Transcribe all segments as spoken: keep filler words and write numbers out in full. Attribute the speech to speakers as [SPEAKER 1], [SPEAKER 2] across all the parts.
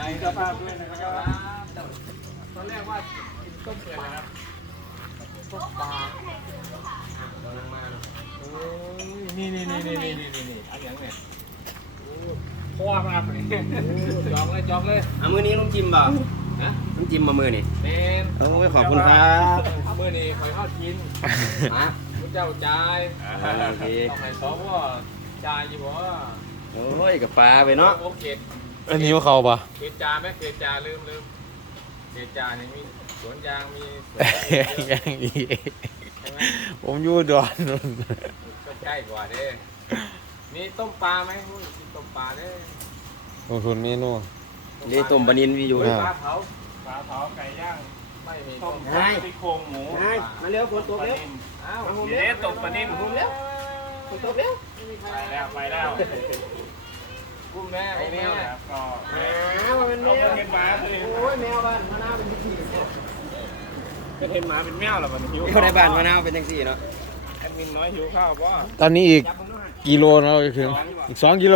[SPEAKER 1] เจ้าภาพด้วยนะครับตอนแรกว่าต้มเกลือนะครับต้มปลาเราลงมานี่นี่นี่นี่นี่นี่นี่อันอย่างเนี่ยพ่อมาเลยจองเลยจองเลยอ่ะมือนี้ลุงจิมบ่ฮะลุงจิมมามือนี่เน้นโอ้ยขอบคุณครับมือนี้คอยทอดกินมาคุณเจ้าจ่ายโอเคต้องให้สองว่าจ่ายอยู่บ่โอ้ยกับปลาไปเนาะโอเค
[SPEAKER 2] อันนี้ว่าเขาปะ
[SPEAKER 1] เกจาไหมเกจาลืมลืมเกจาเนี่ยมีสวนยางมี
[SPEAKER 2] ยังอีผมอยู่ดอน
[SPEAKER 1] ก็ใกล้กว่าเด้มีต้มปลาไหมมีต้มปลาเด้
[SPEAKER 2] ลงทุนเมนู
[SPEAKER 3] นี่ต้มปลานิลมีอยู่
[SPEAKER 1] ปลาเผาปลาเผาไก่ย่างไม่มีต้มซี่โครงหมู
[SPEAKER 3] มาเร็วคนตัวเร็ว
[SPEAKER 1] อ้าวเด้ต้มปลานิลหุ้มแล้ว
[SPEAKER 3] คนตัวเร็ว
[SPEAKER 1] ไปแล้วไปแล้วหุ้มแม่ไอ้แมวก็แมว
[SPEAKER 3] มันแมว
[SPEAKER 1] เป็นหมาเลย
[SPEAKER 3] โอ้ยแมวบ้านมะนาวเป็นที่
[SPEAKER 1] จะเห็นหมาเป็นแมวหรอมันหิว
[SPEAKER 3] ข้าวในบ้านมะนาวเป็นจังสี่เนาะ
[SPEAKER 1] แอดมินน้อยหิวข้าวป่ะ
[SPEAKER 2] ตอนนี้อีกกิโลเราจะถึงอีกสองกิโล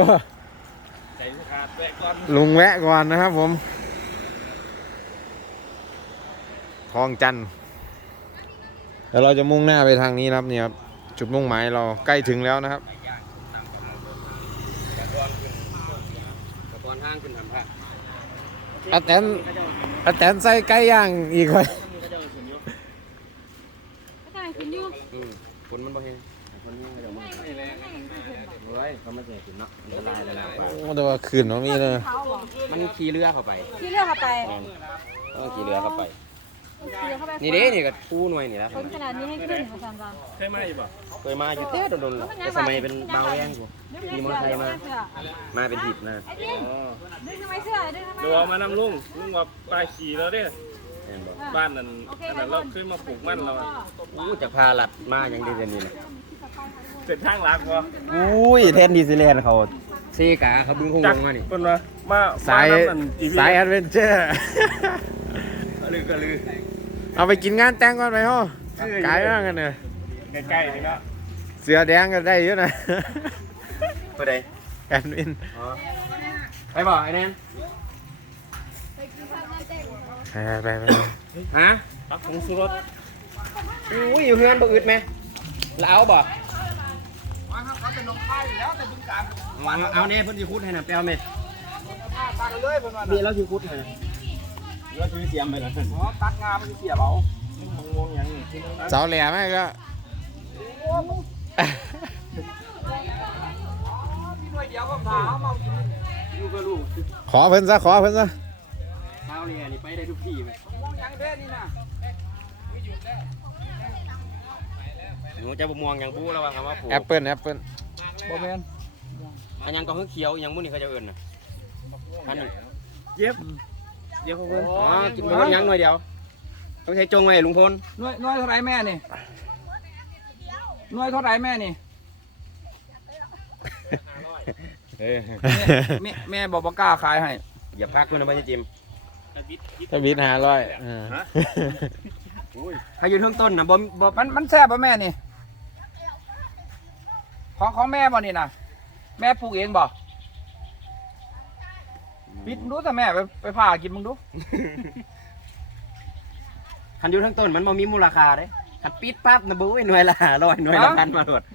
[SPEAKER 2] ลุงแวะก่อนนะครับผมทองจันทร์แล้วเราจะมุ่งหน้าไปทางนี้ครับเนี่ยครับจุดมุ่งหมายเราใกล้ถึงแล้วนะครับ
[SPEAKER 3] ห้างขึ้นทำผ้า
[SPEAKER 2] อาแตนอาแตนใส่ไก่ย่างอีกเลย
[SPEAKER 3] คนมันบ่เห็นคนนี้เขาจะมึงเฮ้ยเขาไม่เสียสินเนาะมันจะลายเลยนะ
[SPEAKER 2] โอ้แต่ว่าคืนมันมีเลย
[SPEAKER 3] มันขี่เรือเข้าไป
[SPEAKER 4] ขี่เรือเข้าไป
[SPEAKER 3] เออขี่เรือเข้าไปนี่เด้นี่ก็ปูหน่วยนี่แล้ว
[SPEAKER 4] คนขนาดนี้ให้ขึ้นมาจานบ้าง
[SPEAKER 1] เคยมาอยู่ป่ะ
[SPEAKER 3] เคยมาอยู่เต้โดนๆแต่สมัยเป็นเบาแรงกูขี่มอเตอร์ไซค์มามาเป็นถีบนะ
[SPEAKER 4] ดึงทำไมเสื้อดึงทำไม
[SPEAKER 1] ดูเอามานำลุงลุงว่าปลาขี่แล้วเนี่ยบ้านนั้นอันนั้นเราขึ้นมาปลูกมันเรา
[SPEAKER 3] อู้จากพาลัดมาอย่างดีเด่นนี่นะ
[SPEAKER 1] เสร็จทางหลักวะ
[SPEAKER 3] อุ้ยเทนดิสแลนด์เขาเซกาเขาบึ้งคงลงมานี่
[SPEAKER 1] คนมามา
[SPEAKER 2] สายสายแอดเวนเจอร์
[SPEAKER 1] ลือก็ลือ
[SPEAKER 2] เอาไปกินงานแต่งก่อนไปฮ่อไกลมากกันเนี่ย
[SPEAKER 1] ใกล้ๆนี่นะ
[SPEAKER 2] เสือแดงก็ได้เยอะนะ
[SPEAKER 3] ไปไหน
[SPEAKER 2] แอดวิน
[SPEAKER 3] ไปบ่ไอ้แนน
[SPEAKER 2] ไปไปไป
[SPEAKER 3] ฮะ
[SPEAKER 1] ตักผงชูรส
[SPEAKER 3] อุ้ยอยู่เฮือนบ่อึดไหมแล้วเอาบ่
[SPEAKER 1] มาครับเขาเป็นนมไข่แล้วแต่บึงการ
[SPEAKER 3] เอาเนี่ยเพิ่นสิคุดให้น่ะไปเอาแม่
[SPEAKER 1] ตักเลยเพิ่นว่า
[SPEAKER 3] มีแล้วสิคุดให้น่ะแล้วสิเสียมไปแล้ว
[SPEAKER 1] อ๋อตักงามันสิเสียบเอางงๆอย่างนี้
[SPEAKER 2] เสาแหลมไหมก็ขอเพิ่นซะขอเพิ่นซะ
[SPEAKER 3] เสาแหลมนี่ไปได้ทุกที่ไหม
[SPEAKER 1] ยังเด้นี่นะ
[SPEAKER 3] หนูจะบ่ม่วงอย่างปูแล้วว่าคำว่าปู
[SPEAKER 2] แอปเปิ้ลแอปเปิ้ล
[SPEAKER 1] บ่แม่น
[SPEAKER 3] อันยังก็คือเขียวอย่างมื้อนี้เขาจะเอิ้นน่ะอันนี้
[SPEAKER 1] เย็บเดี๋ยวเขาเพิ่น
[SPEAKER 3] อ๋อกินบ่ยังหน่อยเดียวต้องใช้จงไว้ลุงพล
[SPEAKER 1] หน่วยหน่วยเท่าไหร่แม่นี่หน่วยเท่าไหร่แม่นี่แม่แม่บอกบ่กล้าขายให้
[SPEAKER 3] อย่าพักด้วยนะพ่อจิม
[SPEAKER 2] ถ้าบิดห้าร้อย
[SPEAKER 3] ถ้าอยู่ทั้งต้นนะบ่บ่
[SPEAKER 1] มันมันแซ่บป่ะแม่นี่ของของแม่บ่นี่นะแม่ปลูกเองบ่ปิดมึงดูแต่แม่ไปไปผ่ากินมึงดู
[SPEAKER 3] คันอยู่ทั้งต้นมันบ่มีมูลค่าเด้คันปิดปั๊บนะบุ้ยหน่วยละร้อยหน่วยละพันมาโลด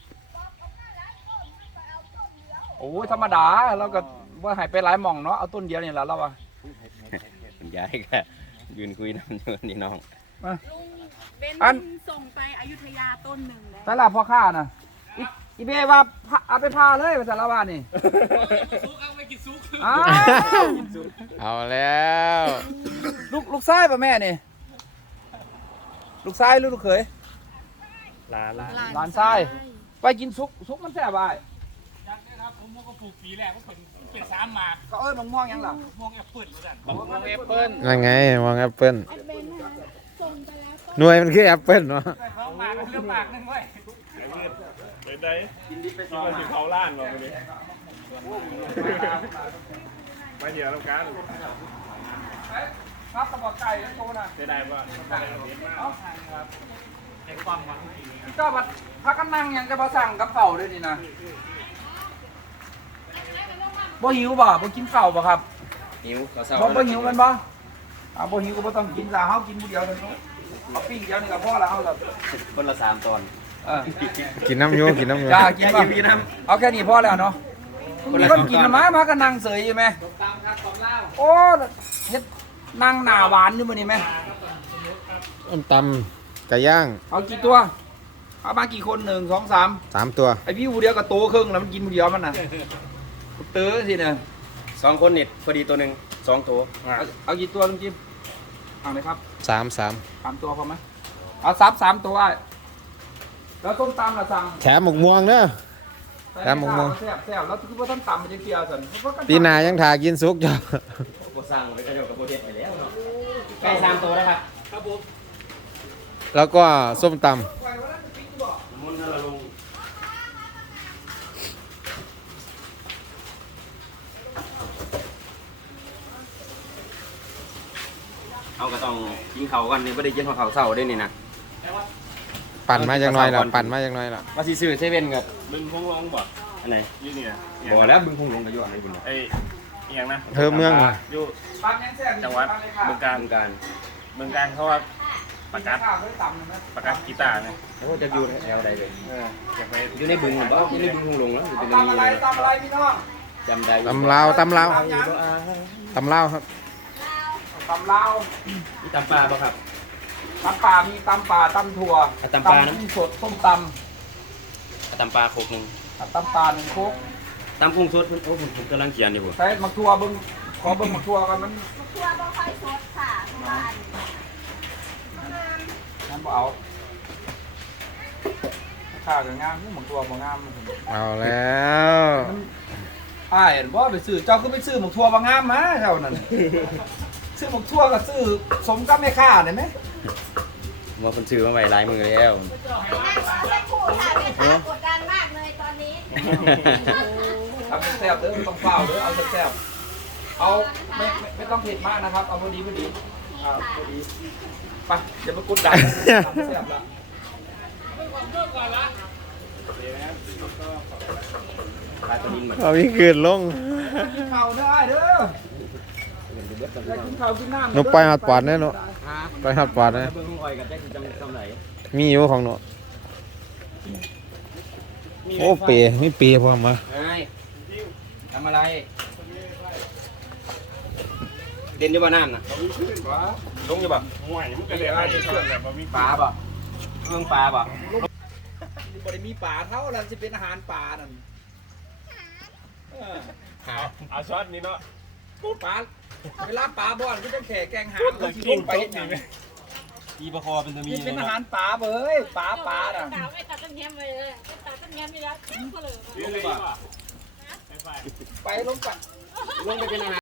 [SPEAKER 1] โอ้ธรรมดาเราก็ว่าหายไปหลายหม่องเนาะเอาต้นเดียวนี่แหละเราว่า
[SPEAKER 3] คุณยายก็ยืนคุยน้ำอยู่นี่น้อง
[SPEAKER 4] อันส่งไปอยุธยาต้นหนึ่งแล้ว
[SPEAKER 1] แต่ละพ่อข้าน่ะอีเบ้ว่าเอาไปพาเลยภาษาละว่านี่เอาไปกินซุก
[SPEAKER 2] เอาแล้ว
[SPEAKER 1] ลูกลูกชายป่ะแม่นี่ลูกชายลูกลูกเขยหลานหลานชายไปกินซุกซุกมันแซ่บไปยังได้ครับผมก็ปลูกปีแรกก็เป็นเป็นสามหมากก็เอ้ยมะม่วงยังหรอมะม่วงแอปเปิ้ลเหมือนกันมะม่วงแอปเปิ้ล
[SPEAKER 2] นั่นไงมะม่วงแอปเปิ้ลหน่วยมันคือแอปเปิ้ลเนาะ
[SPEAKER 1] เขาหมากเรื่องหมากนึงเว้ยเป็นไงกินดิบไปก่อนสิเขาล้านเราเลยมาเดี๋ยวทำการครับตะบอกไก่แล้วโชว์นะได้ป่ะได้เห็นมากครับไอ้ความหวังพี่ก็มาพักกันนั่งยังจะมาสั่งกับเข่าด้วยนี่นะบ่หิวบ่บ่กินเข่าบ่ครับ
[SPEAKER 3] หิวเขาเศร้า
[SPEAKER 5] บ่บ่หิวกันบ่เอาบ่หิวก็บ่ต้องกินซะเฮากินผู้เดียวเท่านั้นเอาปิ้งเดียวนี่ก็พอละเฮาแบบ
[SPEAKER 3] คนละสามตอน
[SPEAKER 5] เออ
[SPEAKER 2] กินน้ำโยกินน้ำโย
[SPEAKER 5] จ้ากินบ่เอาแค่นี้พอแล้วเนาะมีคนกินมามาก็นั่งเสยอยู่แม่โอ้เฮ็ดนั่งหน้าหวานอยู่มื้อนี้แม่
[SPEAKER 2] ต้มตำไก่ย่าง
[SPEAKER 5] เอากี่ตัวเอามากี่คนหนึ่งสองสาม
[SPEAKER 2] สามตัว
[SPEAKER 5] ไอพี่ผู้เดียวก็โตครึ่งแล้วมันกินผู้เดียวมันน่ะเตื้อสิเนี่ย
[SPEAKER 3] สองคนนิดพอดีตัวหนึ่งสองตัว
[SPEAKER 5] เอาเอากี่ตัวลุงจิมเอาเลยครับ
[SPEAKER 2] สามสาม
[SPEAKER 5] สามตัวพอไหมเอาซับสามตัวไอ้แล้วต้มตำละสั่ง
[SPEAKER 2] แถมหมกม่วงเด้อ แถมหมกม่วง
[SPEAKER 5] แซ่บแซ่บแล้วคือว่าต้มตำมันจะเกลียวสัน
[SPEAKER 2] ปีหนายังทากินซุกจ้ะ
[SPEAKER 3] โบสั่งไว้กระโดดกับโบเด็ดไปแล้วเนาะใกล้สามตัวแล้วครับ
[SPEAKER 2] แล้วก็ส้มต
[SPEAKER 3] มุนละลงเอาก็ต้องกินเขากันนี่ไม่ได้กินข้าวเขาเศร้าได้นี่นะ
[SPEAKER 2] ำปั่นมาจากหน้อยละปั่นมาจากหน้อยละ
[SPEAKER 3] มาซีซื้อเซเว่นกับ
[SPEAKER 1] บึงพงลงบ่
[SPEAKER 3] อันไหน
[SPEAKER 1] ยี่นี่นะ
[SPEAKER 3] บ่แล้วบึงคงลงกับยอดอะไรบุญ
[SPEAKER 1] ไอ้เอียงนะ
[SPEAKER 2] เธอเมือง
[SPEAKER 1] อยู่
[SPEAKER 5] ตำยังแซ่บ
[SPEAKER 1] จังหวัดบึงกาฬ
[SPEAKER 3] ทำการ
[SPEAKER 1] บึงกาฬเขาว่าประกาศ
[SPEAKER 5] ข้าวไม่ตำนะ
[SPEAKER 1] ประกาศกีตาร์ไง
[SPEAKER 3] แล้วก็จะอยู่แถวใดเลย
[SPEAKER 1] เอออยากไป
[SPEAKER 3] อยู่ในบึงหรือเปล่าอยู่ในบึงคงลงแล้วอยู่เป็น
[SPEAKER 5] ตำอะไรตำอะไรพี่น้อง
[SPEAKER 3] จำได้
[SPEAKER 2] ตำลาวตำลาวตำลาวครับ
[SPEAKER 5] ตำลาว
[SPEAKER 3] มีตำปลาป่ะครับ
[SPEAKER 5] ตำป่ามีตำป่าตำถั่ว
[SPEAKER 3] อ่ะตำปลานะ
[SPEAKER 5] กุ้งสดต้มต
[SPEAKER 3] ตำปลาโคกหนึ่ง
[SPEAKER 5] ำตำป่าหนึ่งโคก
[SPEAKER 3] ตำกุ้งสดโอ้ผมผมกำลังเขียนอยู่ผม
[SPEAKER 5] ใช้มักทั่วเบิ้งขอเบิ้งมักทั่วกันมัน
[SPEAKER 4] ตัวบ่ค่อยสดค่ะเพราะว่าอัน
[SPEAKER 5] นั่นบ่เอาข้าวกับงามนี่มักทั่วบ่งามมัน
[SPEAKER 2] เอาแล้ว
[SPEAKER 5] อ้ายเห็นบ่ไปซื้อเจ้าก็ไปซื้อมักทั่วบ่งามมาเท่านั้นซื้อมักทั่วก็ซื้อสมกับแม่ค้าได้ไหม
[SPEAKER 3] ว่าคนซื้อมาไว้หลายมือแล้ว
[SPEAKER 4] นั่งรอสักครู่ค่ะแม่ค้ากดดันมากเลยตอนนี้
[SPEAKER 5] ทำแซ่บๆเด้อไม่ต้องเปล่าเด้อเอาแซ่บๆเอาไม่ไม่ไม่ต้องเผ็ดมากนะครับเอาพอดีพอดีอ่าพอดีไปอย่ามากดดันทำแซ่บละ
[SPEAKER 3] ปลาตัวนี้เหมือน
[SPEAKER 2] เอาพี่คืนลง
[SPEAKER 5] กินข้าวเด้ออ้ายเด้อได้กินข้าวกินน้ำ
[SPEAKER 2] หนูไปหัดปอดแน่หนูไปหัดปอดนะ
[SPEAKER 3] เบิ้งห้องอ้อยกับแจ็คจำจำไหน
[SPEAKER 2] มีอยู่ของหนูโอ้เปย์ไม่เปย์พอมา
[SPEAKER 3] ไอ้ทำอะไร เด่นอยู่บ่น้ำนะลงอยู่บ่
[SPEAKER 1] ห่วยมันก็เลยอะไรเครื่องแบบว่ามี
[SPEAKER 3] ปลาบ่เครื่องปลาบ่
[SPEAKER 5] บริมีป่าเท่าแล้วจะเป็นอาหารป่านั่นเออ
[SPEAKER 1] เอาช็อตนี้เนาะ
[SPEAKER 5] ปลาเวลาปลาบ่อนก็จะแข่แกงหางก็สิลงไปเฮ็ดหยัง
[SPEAKER 3] อีปลาคอเป็นตัวมี
[SPEAKER 5] นี่เป็นอาหารป่าเบ้ยป่าป่าน่ะ
[SPEAKER 4] สาวไม่ตัดต้นแง้มไปเลยไม่ตัดต้นแง้มไปแล้วก็เลย
[SPEAKER 1] ยืนเลยป่ะ
[SPEAKER 5] ไปลงไป
[SPEAKER 3] ลงไปเป็นอาหาร